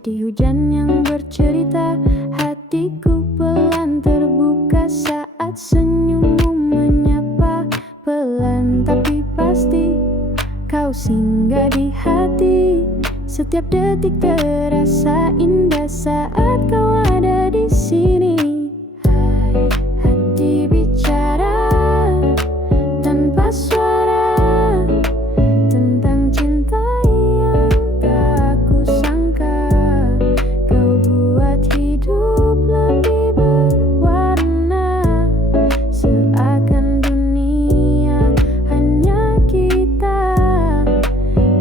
Seperti hujan yang bercerita, hatiku pelan terbuka saat senyummu menyapa. Pelan tapi pasti, kau singgah di hati. Setiap detik terasa indah saat kau ada di sini. Hai, hati bicara tanpa suara tentang cinta yang tak kusangka. Kau buat hidup lebih berwarna, seakan dunia hanya kita.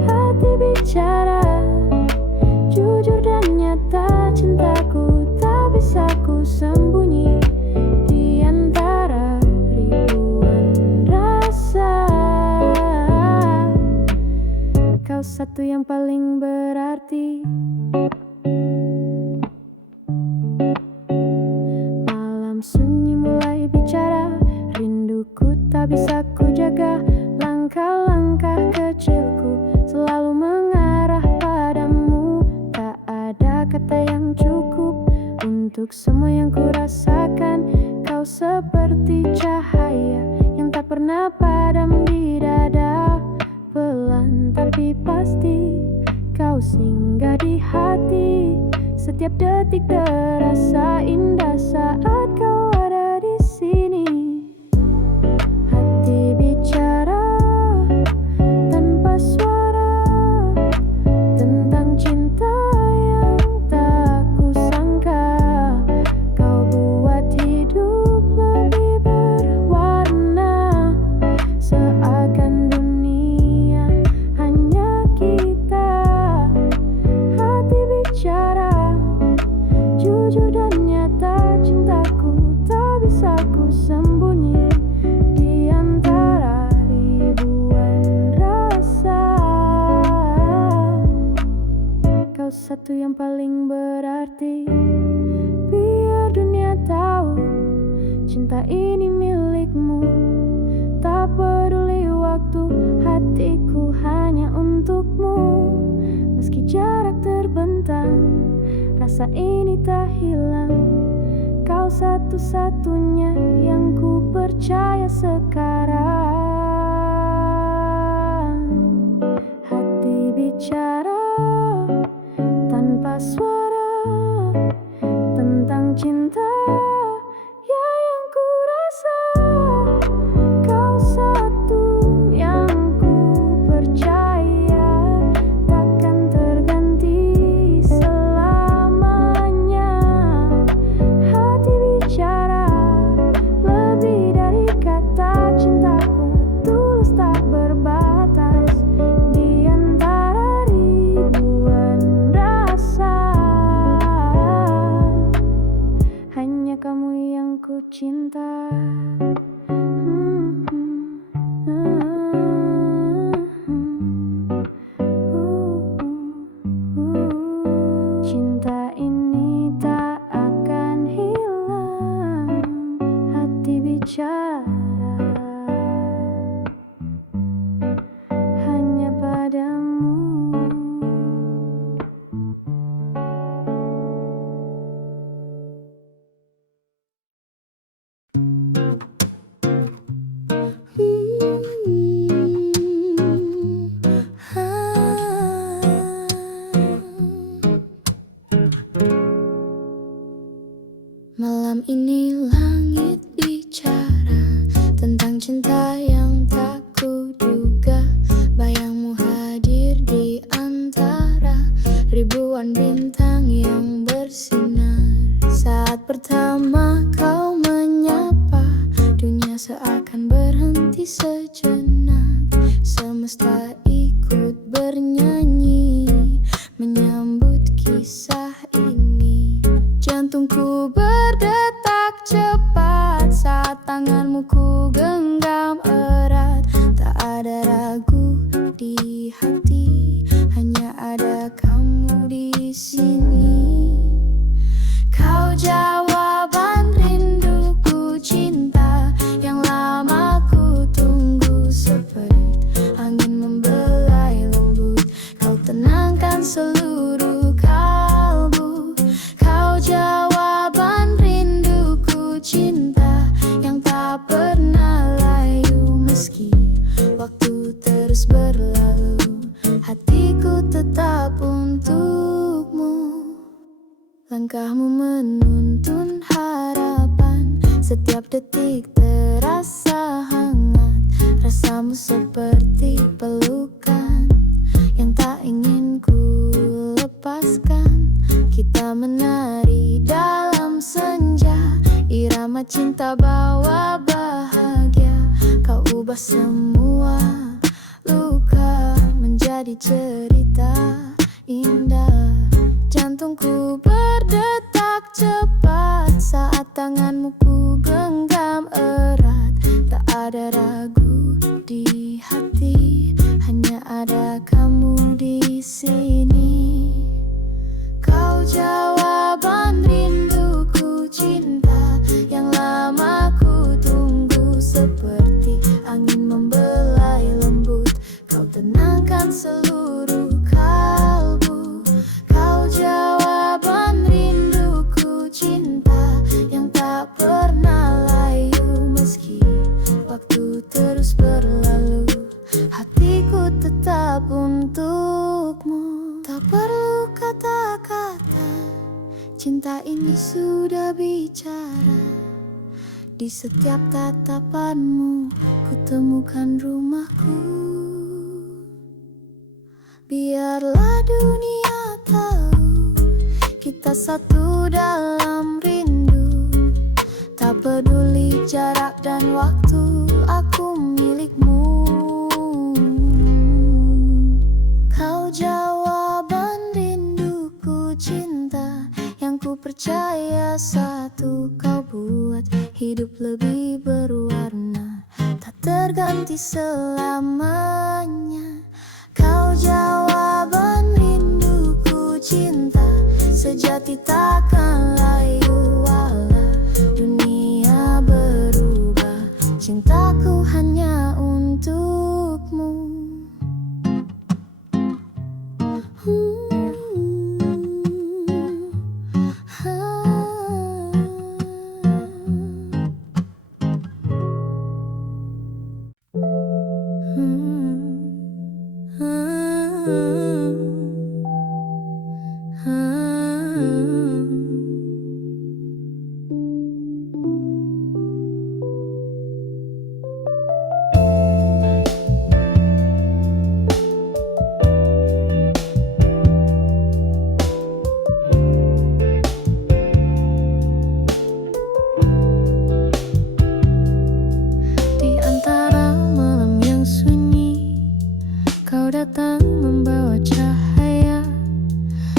Hati bicara jujur dan nyata, cintaku tak bisa ku sembunyi di antara ribuan rasa. Kau satu yang paling berarti. Malam sunyi mulai bicara, rinduku tak bisa ku jaga. Langkah-langkah kecilku selalu mengarah padamu. Tak ada kata yang cukup untuk semua yang ku rasakan. Kau seperti cahaya yang tak pernah padam di dada. Pelan tapi pasti, kau singgah di hati. Setiap detik terasa indah saat kau ada di sini. Hati bicara tanpa suara tentang cinta yang tak kusangka. Kau buat hidup lebih berwarna, seakan dunia hanya kita. Hati bicara jujur dan nyata, cintaku tak bisa ku sembunyi di antara ribuan rasa. Kau satu yang paling berarti. Biar dunia tahu cinta ini milikmu. Tak peduli waktu, hatiku hanya untukmu. Meski jarak terbentang, rasa ini tak hilang. Kau satu-satunya yang ku percaya sekarang. Hati bicara tanpa suara tentang cinta yang ku rasa. Kau satu yang ku percaya, takkan terganti selamanya. Hati bicara lebih dari kata, cintaku tulus tak berbatas di antara ribuan rasa. Hanya kamu yang ku cinta. Cinta ini tak akan hilang. Hati bicara hanya padamu. Malam ini langit bicara tentang cinta yang tak kuduga. Bayangmu hadir di antara ribuan bintang yang bersinar. Saat pertama kau menyapa, dunia seakan berhenti sejenak. Semesta ikut bernyanyi menyambut kisah ini. Jantungku berdetak cepat saat tanganmu ku genggam erat. Tak ada ragu di hati, hanya ada kamu di sini. Kau jawaban rinduku, cinta yang lama ku tunggu. Seperti angin membelai lembut, kau tenangkan seluruh kala. berlalu, hatiku tetap untukmu. Langkahmu menuntun harapan, setiap detik terasa hangat. Rasamu seperti pelukan yang tak ingin ku lepaskan. Kita menari dalam senja, irama cinta bawa bahagia. Kau ubah semua luka menjadi cerita indah. Jantungku berdetak cepat saat tanganmu ku genggam erat. Tak ada ragu di hati, hanya ada kamu di sini. Kau jawaban rinduku cinta yang lama ku tunggu. Seperti angin membelai lembut, kau tenangkan seluruh kalbu. Kau jawaban rinduku cinta yang tak pernah layu. Meski waktu terus berlalu, hatiku tetap untukmu. Tak perlu kata-kata, cinta ini sudah bicara. Di setiap tatapanmu, ku temukan rumahku. Biarlah dunia tahu, kita satu dalam rindu. Tak peduli jarak dan waktu, aku milikmu. Kau jawaban rinduku cinta yang ku percaya satu. Kau buat hidup lebih berwarna, tak terganti selamanya. Kau jawaban rinduku cinta, sejati takkan layu. Walau dunia berubah, cintaku hanya untukmu. Datang membawa cahaya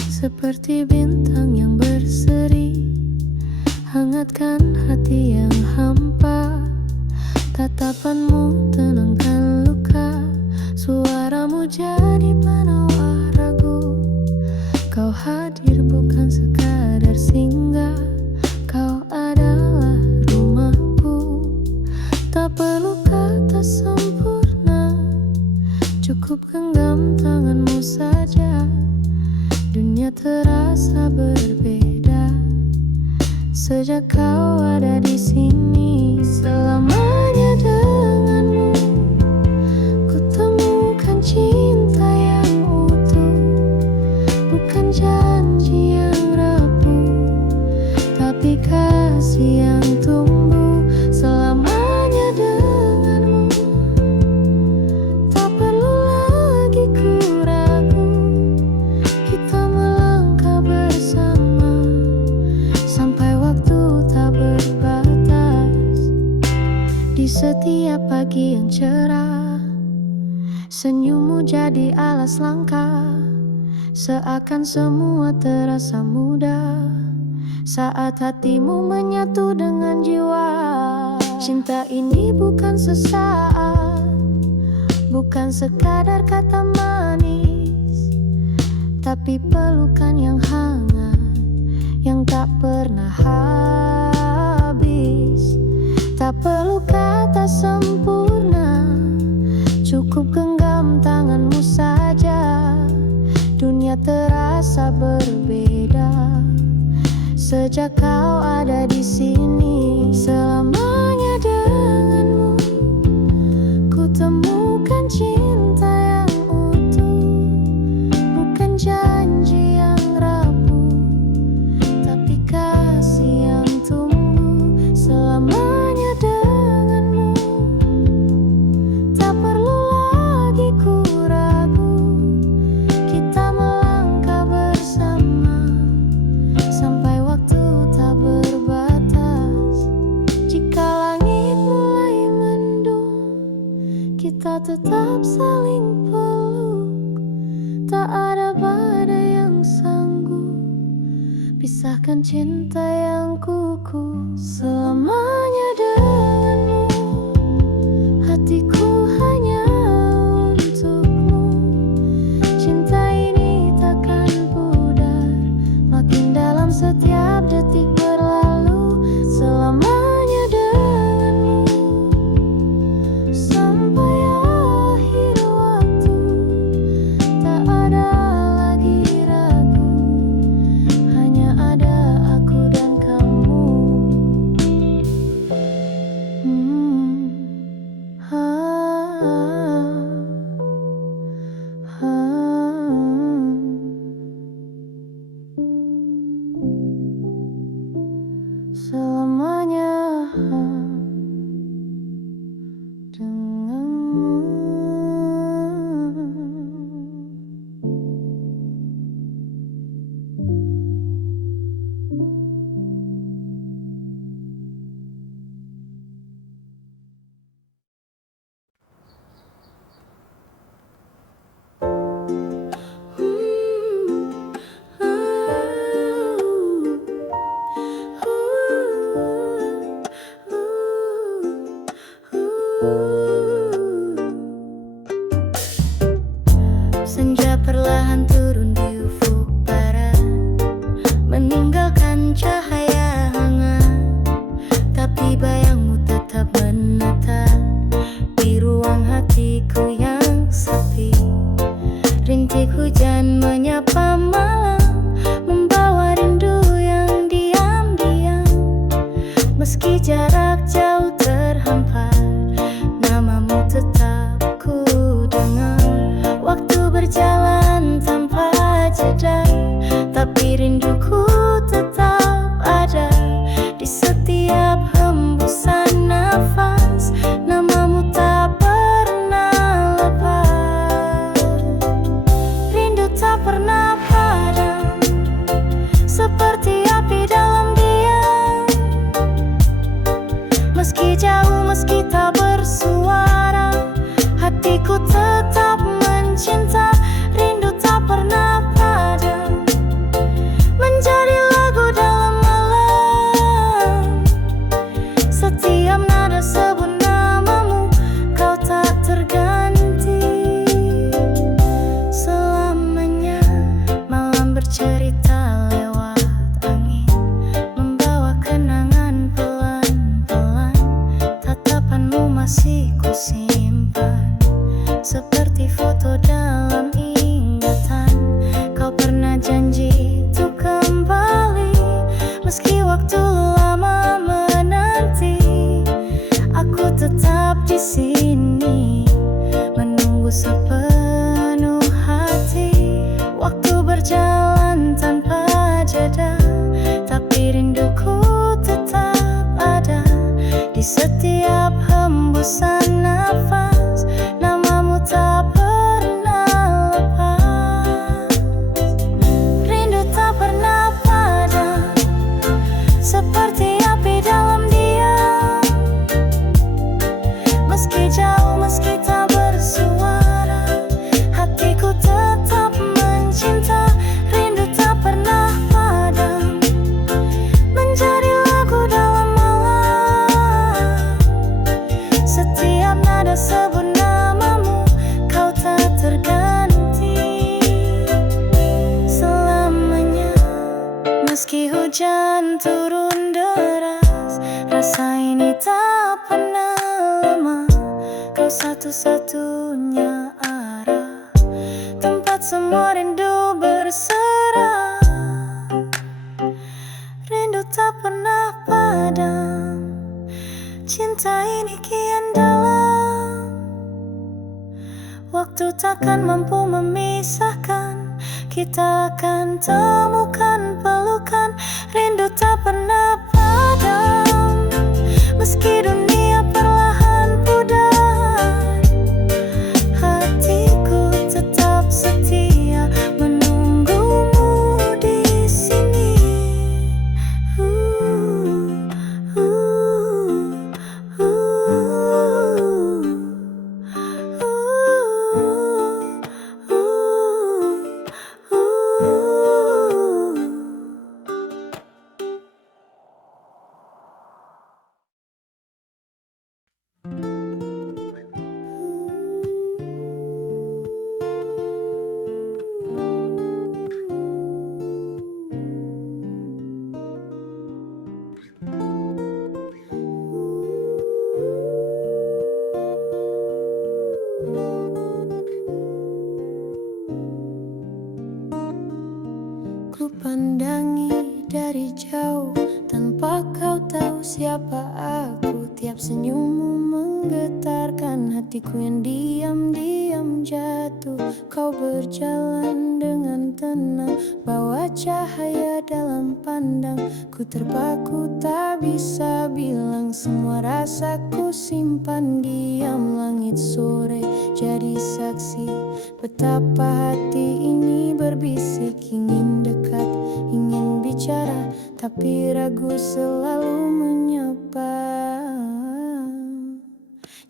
seperti bintang yang berseri, hangatkan hati yang hampa. Tatapanmu tenangkan luka, suaramu jadi penawar ragu. Kau hadir bukan sekadar singgah, kau adalah rumahku. Tak perlu kata sempurna, cukup genggam tanganmu saja. Dunia terasa berbeda sejak kau ada di sini. Selamanya denganmu, ku temukan cinta yang utuh. Bukan janji yang rapuh, tapi kasih yang tumbuh. Selamanya denganmu, tak perlu lagi ku ragu. Kita melangkah bersama sampai waktu tak berbatas. Di setiap pagi yang cerah, senyummu jadi alas langkah. Seakan semua terasa mudah saat hatimu menyatu dengan jiwa. Cinta ini bukan sesaat, bukan sekadar kata manis, tapi pelukan yang hangat, yang tak pernah habis. Tak perlu kata sempurna, cukup genggam tanganmu saja. Dunia terasa berbeda sejak kau ada di sini. Selamanya denganmu, ku temukan cinta yang melanjutkan cinta yang kukuh selamanya denganmu. Hatiku hanya untukmu. Cinta ini takkan pudar, makin dalam setiap detik berlalu selamanya denganmu. Sampai akhir waktu tak ada lagi ragu, hanya ada aku dan kamu. Selamanya senja perlahan turun di ufuk barat, meninggalkan cahaya hangat, tapi bayangmu tetap menetap di ruang hatiku yang sepi. Rintik hujan menyapa malam, membawa rindu yang diam-diam. Meski jarak jauh terhampar, namamu tetap ku dengar. Waktu berjalan tanpa jeda, tapi rinduku tetap ada di setiap hembusan nafas. Namamu tak pernah lepas. Rindu tak pernah padam, seperti api dalam diam. Meski jauh, meski tak bersuara, hatiku tetap mencinta. Rindu tak pernah padam, menjadi lagu dalam malam. Setiap nada sebut namamu, kau tak terganti. Selamanya malam bercerita lewat angin, membawa kenangan pelan-pelan. Tatapanmu masih kusimpan, seperti foto dalam ingatan. Kau pernah janji untuk kembali, meski waktu lama menanti. Aku tetap di sini, menunggu sepenuh hati. Waktu berjalan tanpa jeda, tapi rinduku tetap ada di setiap hembusan nafas. Namamu tak pernah lepas. Rindu tak pernah padam, seperti api dalam diam. Meski jauh, meski tak bersuara, hatiku tetap mencinta. Rindu tak pernah padam, menjadi lagu dalam malam. Setiap nada sebut namamu, kau tak terganti. Selamanya, meski hujan turun deras, rasa ini tak pernah lemah. Kau satu-satunya arah, tempat semua rindu berserah. Rindu tak pernah padam, cinta ini kian dalam. Waktu takkan mampu memisahkan, kita akan temukan pelukan. Rindu tak pernah padam, meski dunia perlahan pudar. Hatiku tetap setia, menunggumu di sini. pandangi dari jauh tanpa kau tahu siapa aku. Tiap senyummu menggetarkan hatiku yang diam-diam jatuh. Kau berjalan dengan tenang, bawa cahaya dalam pandang. Ku terpaku tak bisa bilang, semua rasaku simpan diam. Langit sore jadi saksi betapa hati ini berbisik. Ingin dekat, ingin bicara, tapi ragu selalu menyapa.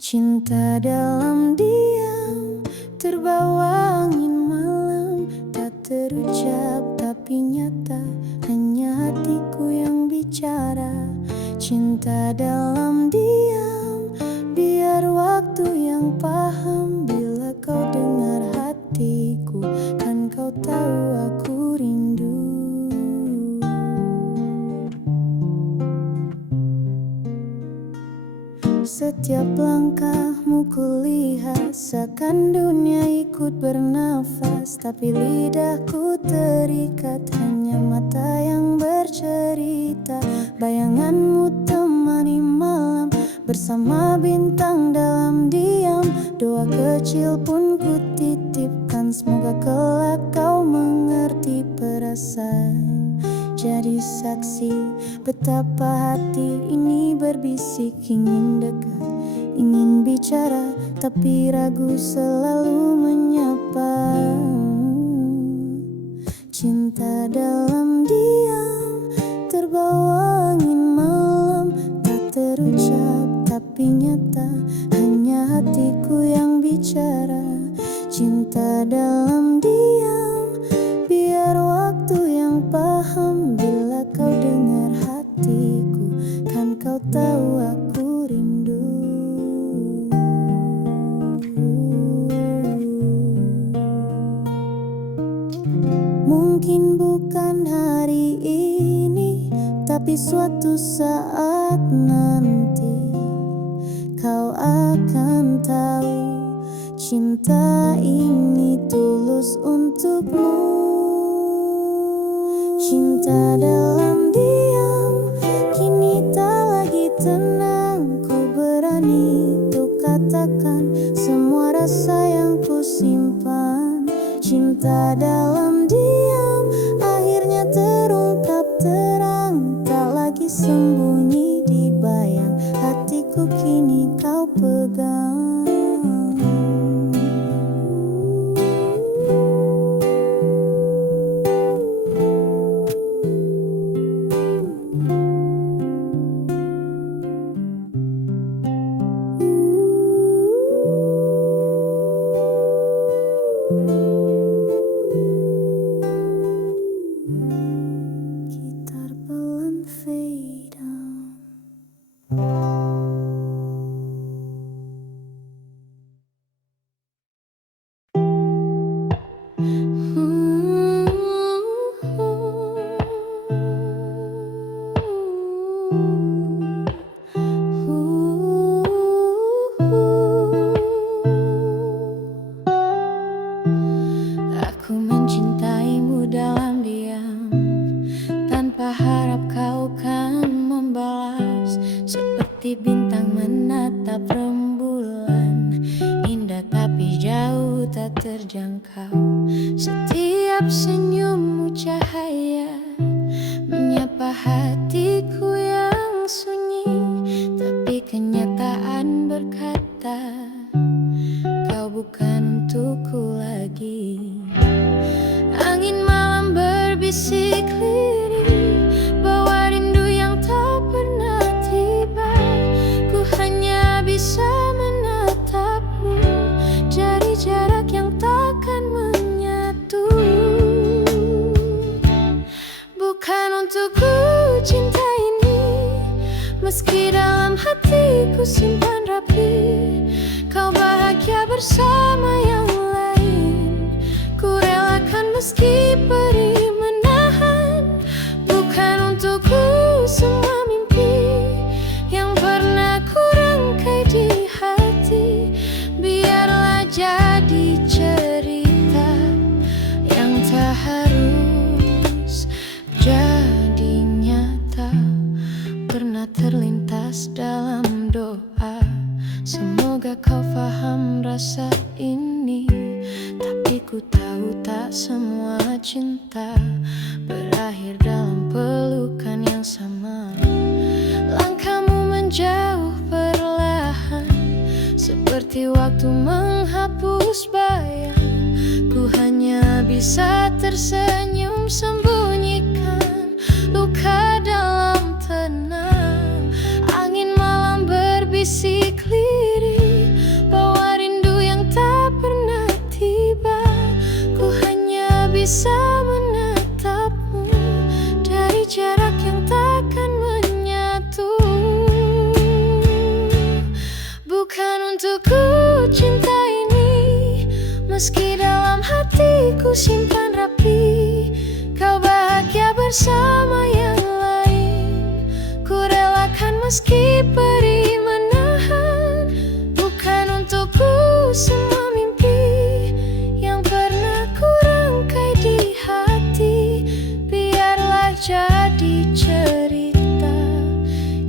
Cinta dalam diam, terbawa angin malam. Tak terucap tapi nyata, hanya hatiku yang bicara. Cinta dalam diam, biar waktu yang paham. Bila kau dengar hatiku, kan kau tahu aku rindu. Setiap langkahmu kulihat, seakan dunia ikut bernafas. Tapi lidahku terikat, hanya mata yang bercerita. Bayanganmu temani malam, bersama bintang dalam diam. Doa kecil pun ku titipkan, semoga kelak kau mengerti perasaan. Jadi saksi betapa hati ini berbisik. Ingin dekat, ingin bicara, tapi ragu selalu menyapa. Cinta dalam diam, terbawa angin malam. Tak terucap tapi nyata, hanya hatiku yang bicara. Cinta dalam diam, biar waktu yang paham. Bila kau dengar hatiku, kan kau tahu aku rindu. Mungkin bukan hari ini, tapi suatu saat nanti kau akan tahu. Cinta ini tulus untukmu. Cinta dalam diam, kini tak lagi tenang. Ku berani untuk katakan semua rasa yang ku simpan. Cinta dalam diam, akhirnya terungkap terang. Tak lagi sembunyi di bayang, hatiku kini kau pegang. Gitar pelan fade down. Aku mencintaimu dalam diam, tanpa harap kau kan membalas. Seperti bintang menatap rembulan, indah tapi jauh tak terjangkau. Setiap senyummu cahaya, menyapa hatiku yang sunyi. Tapi kenyataan berkata, kau bukan untukku lagi. Angin malam berbisik lirih, bawa rindu yang tak pernah tiba. Ku hanya bisa menatapmu dari jarak yang takkan menyatu. Bukan untukku cinta ini, meski dalam hatiku simpan rapi. Kau bahagia bersama yang lain, ku relakan meski perih menahan. Bukan untukku semua mimpi yang pernah ku rangkai di hati. Biarlah jadi cerita yang tak harus tahu tak semua cinta berakhir dalam pelukan yang sama. Langkahmu menjauh perlahan, seperti waktu menghapus bayang. Ku hanya bisa tersenyum sembunyikan luka dalam tenang. Angin malam berbisik lirih, bawa rindu yang tak pernah tiba. Ku hanya bisa menatapmu dari jarak yang takkan menyatu. Bukan untukku cinta ini, meski dalam hatiku simpan rapi. Kau bahagia bersama yang lain, ku relakan meski perih menahan. Bukan untukku semua mimpi yang pernah ku rangkai di hati. Biarlah jadi cerita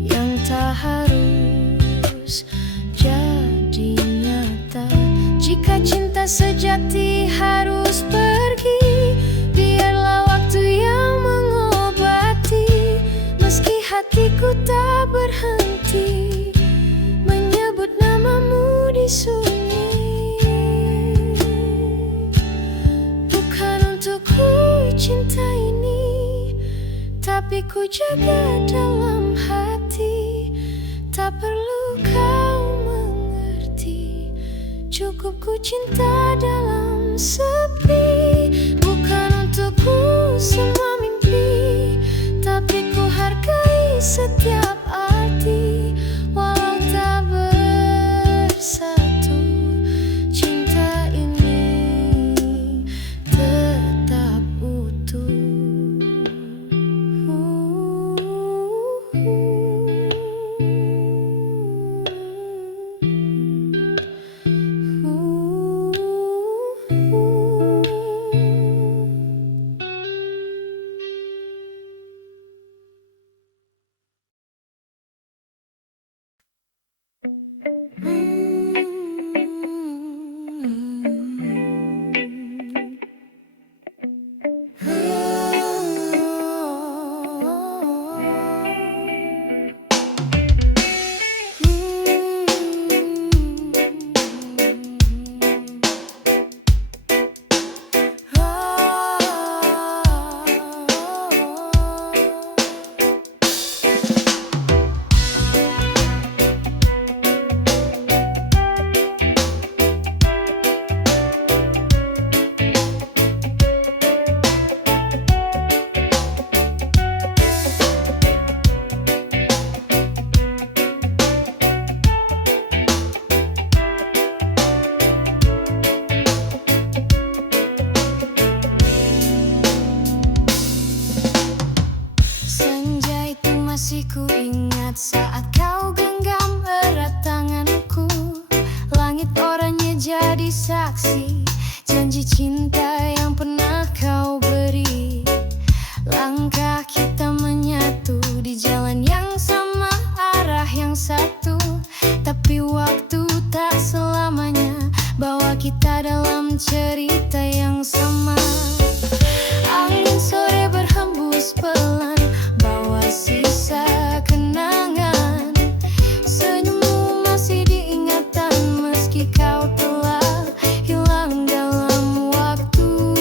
yang tak harus jadi nyata. Jika cinta sejati harus pergi, biarlah waktu yang mengobati. Meski hatiku tak berhenti menyebut namamu di sunyi. Bukan untukku cinta ini, tapi ku jaga dalam hati. Tak perlu kau mengerti, cukup ku cinta dalam sepi. Bukan untukku semua mimpi, tapi ku hargai setiap arti. Walau tak bersatu, cinta ini tetap utuh. Senja itu masih ku ingat saat kau genggam erat tanganku. Langit oranye jadi saksi janji cinta yang pernah kau beri. Langkah kita menyatu di jalan yang sama, arah yang satu. Tapi waktu tak selamanya bawa kita dalam cerita yang sama. Angin sore berhembus pelan, bawa sisa kenangan. Senyummu masih diingatan meski kau telah hilang dalam waktu.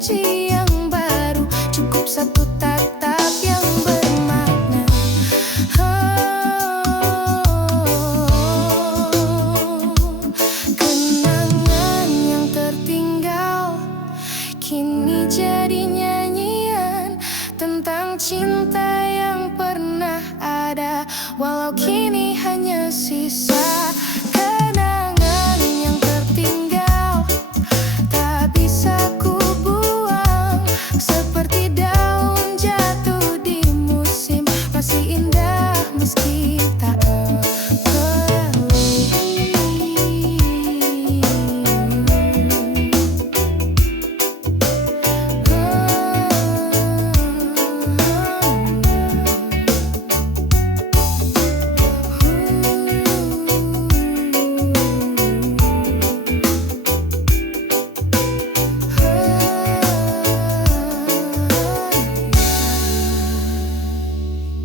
janji yang baru, cukup satu tatap yang bermakna. Kenangan yang tertinggal kini jadi nyanyian tentang cinta yang pernah ada, walau kini hanya sisa kenangan yang tertinggal, tak bisa ku buang. Seperti daun jatuh di musim, masih indah meski tak kembali.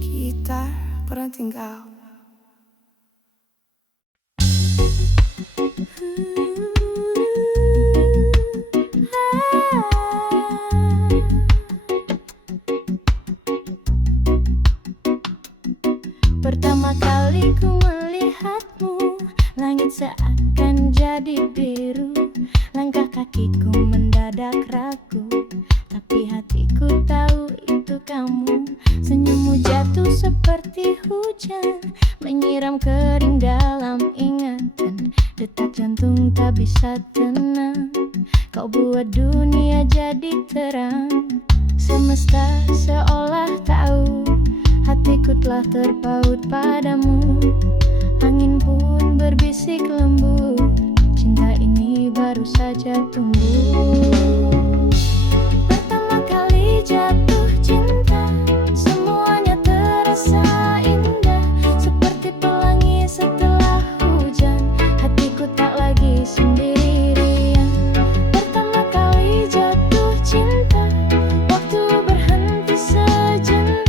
Kita pernah tinggal. Pertama kali ku melihatmu, langit seakan jadi biru. Langkah kakiku mendadak ragu, tapi hatiku tahu itu kamu. Senyummu jatuh seperti hujan, menyiram kering dalam ingatan. Detak jantung tak bisa tenang, kau buat dunia jadi terang. Semesta seolah tahu, hatiku telah terpaut padamu. Angin pun berbisik lembut, cinta ini baru saja tumbuh. Pertama kali jatuh cinta, semuanya terasa indah, seperti pelangi setelah hujan. Hatiku tak lagi sendirian. Pertama kali jatuh cinta, waktu berhenti sejenak,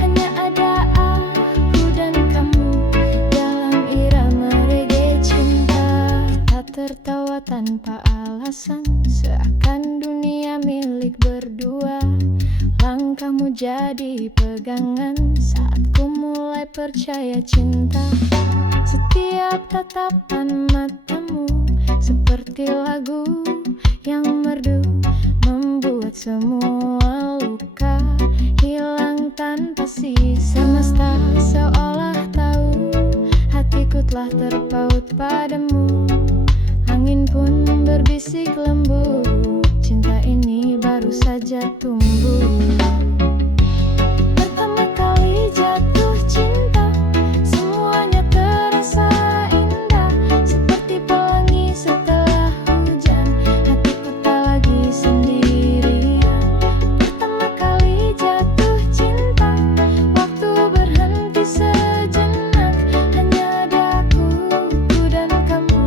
hanya ada aku dan kamu dalam irama reggae cinta. Tak tertawa tanpa alasan, seakan dunia milik berdua. Langkahmu jadi pegangan saat ku mulai percaya cinta. Setiap tatapan matamu seperti lagu yang merdu, membuat semua luka hilang tanpa sisa. Semesta seolah tahu, hatiku telah terpaut padamu. Angin pun berbisik lembut, cinta ini baru saja tumbuh. Pertama kali jatuh cinta, semuanya terasa indah, seperti pelangi setelah hujan. Hatiku tak lagi sendirian. Pertama kali jatuh cinta, waktu berhenti sejenak, hanya ada aku dan kamu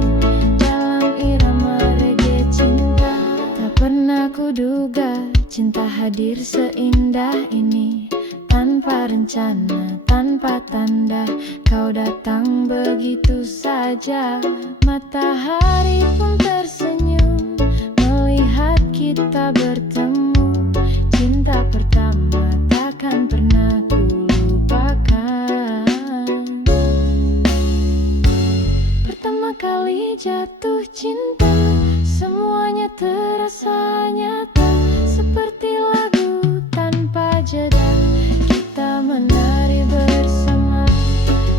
dalam irama reggae cinta. Tak pernah kuduga cinta hadir seindah ini, tanpa rencana, tanpa tanda. Kau datang begitu saja, matahari pun tersenyum melihat kita bertemu. Cinta pertama takkan pernah ku lupakan. Pertama kali jatuh cinta, semuanya terasa nyata, seperti lagu tanpa jeda, kita menari bersama.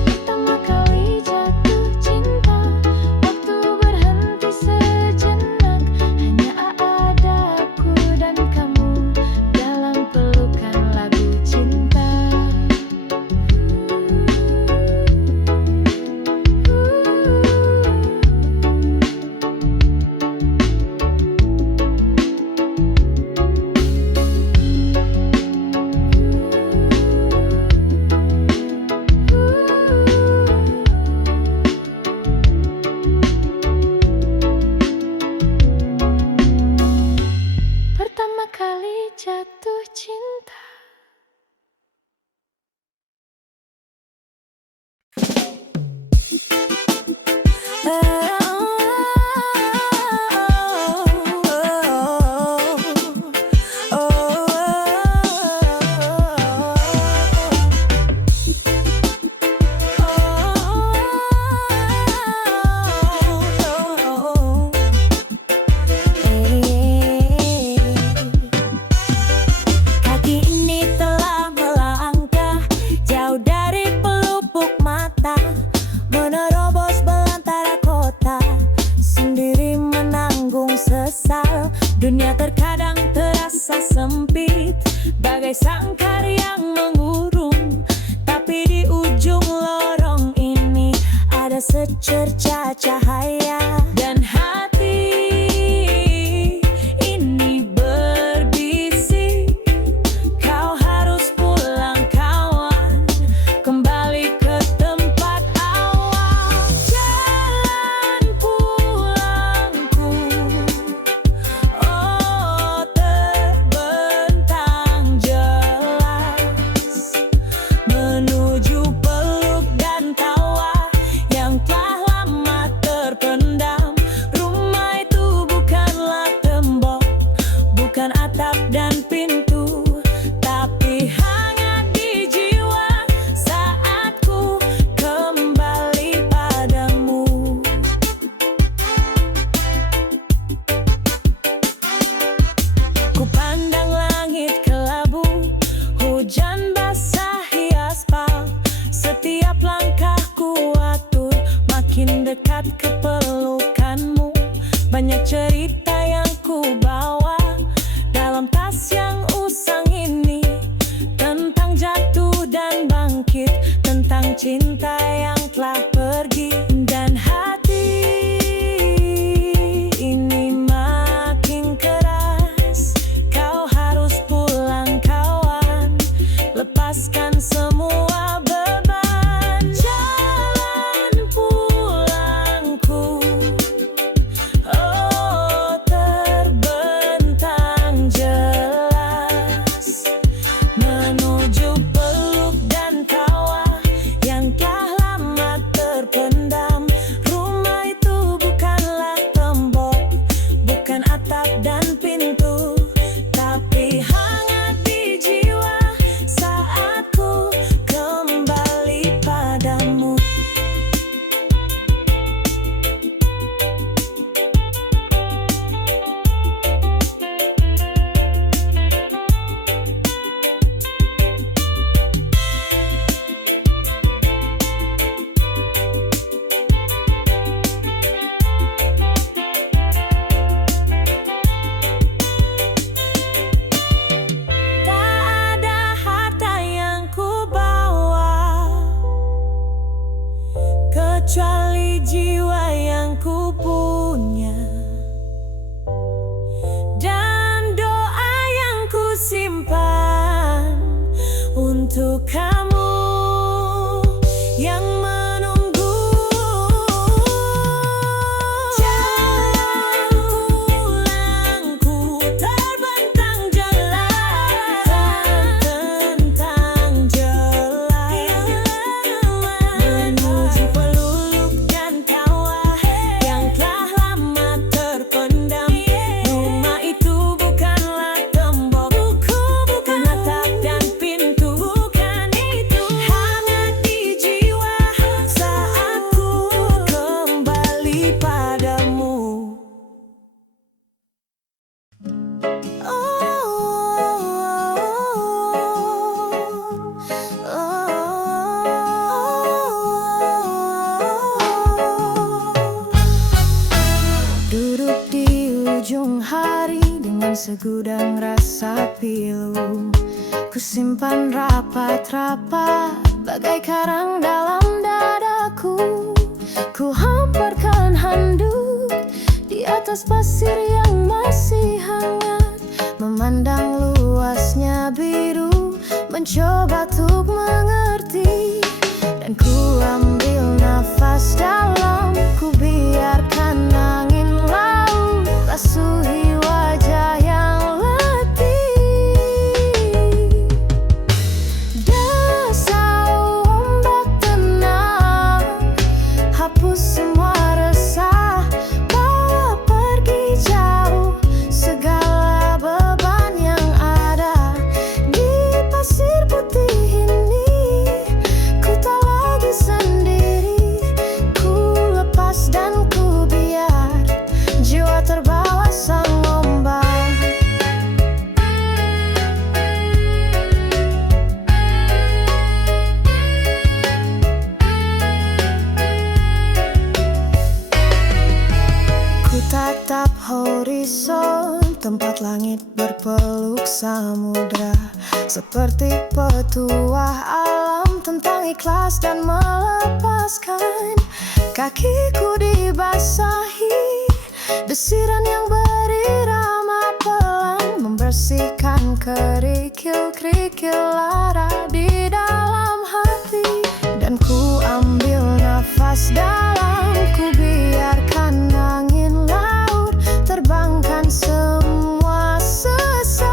Pertama kali jatuh cinta, waktu berhenti sejenak, hanya ada aku dan kamu dalam pelukan lagu cinta. Pertama kali jatuh cinta. terasa sempit, bagai sangkar yang mengurung. Tapi di ujung lorong ini ada secerca cahaya. Dan hati ini berbisik, kau harus pulang kawan, kembali ke tempat awal. Jalan pulangku, oh terbentang jelas, menuju peluk dan tawa yang telah lama terpendam. Rumah itu bukanlah tembok, bukan atap dan pintu, tapi hangat di jiwa saat ku kembali padamu. Ku pandang langit kelabu, hujan basahi aspal. Setiap langkahku atur, makin dekat ke pelukanmu. Banyak cerita yang ku bawa dalam tas yang usang ini, tentang jatuh dan bangkit, tentang cinta yang telah pergi. Dan hati ini makin keras, kau harus pulang kawan, lepaskan semua beban. Jalan pulangku, oh terbentang jelas, menuju peluk dan tawa yang telah lama terpendam. Rumah itu bukanlah tembok, bukan atap dan pintu, tapi hangat di jiwa saat ku kembali padamu. Tak ada harta yang ku bawa, kecuali jiwa yang ku punya, dan doa yang ku simpan untuk kamu yang menunggu. Jalan pulangku terbentang jelas, terbentang jelas, menuju peluk dan tawa yang telah lama terpendam. Rumah itu bukanlah tembok, bukan atap dan pintu, bukan itu, hangat di jiwa saat ku kembali padamu. Duduk di ujung hari dengan segudang rasa pilu, ku simpan rapat-rapat bagai karang dalam dadaku. Ku hamparkan handuk di atas pasir yang masih hangat, memandang luasnya biru, mencoba untuk mengerti. Dan ku ambil nafas dalam, ku biarkan angin laut basuhi wajah yang letih. Desau ombak tenang, hapus semua resah, bawa pergi jauh segala beban yang ada. Di pasir putih ini ku tak lagi sendiri, ku lepas dan ku biar jiwa terbawa sang ombak. berpeluk samudra, seperti petuah alam tentang ikhlas dan melepaskan. Kakiku dibasahi desiran yang berirama pelan, membersihkan kerikil-kerikil lara di dalam hati. Dan ku ambil nafas dalam, ku biarkan angin laut terbangkan semua sesak.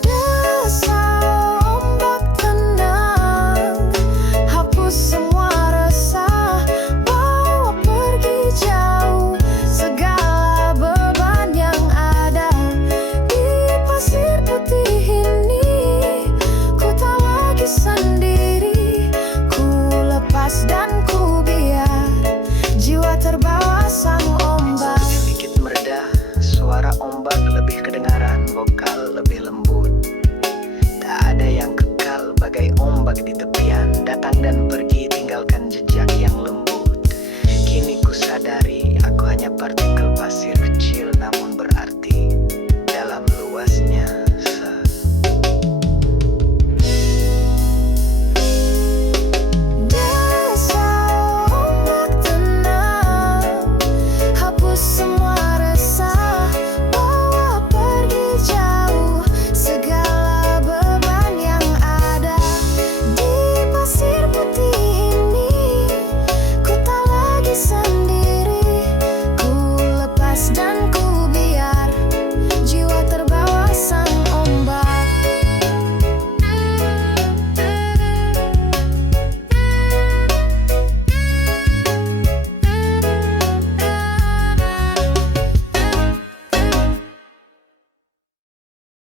Desau ombak tenang, hapus semua resah, bawa pergi jauh segala beban yang ada. Di pasir putih ini ku tak lagi sendiri, ku lepas dan ku biar jiwa terbawa sang ombak. Sedikit mereda, suara ombak lebih kedengaran, vokal lebih lembut. Tak ada yang kekal, bagai ombak di tepian, datang dan pergi.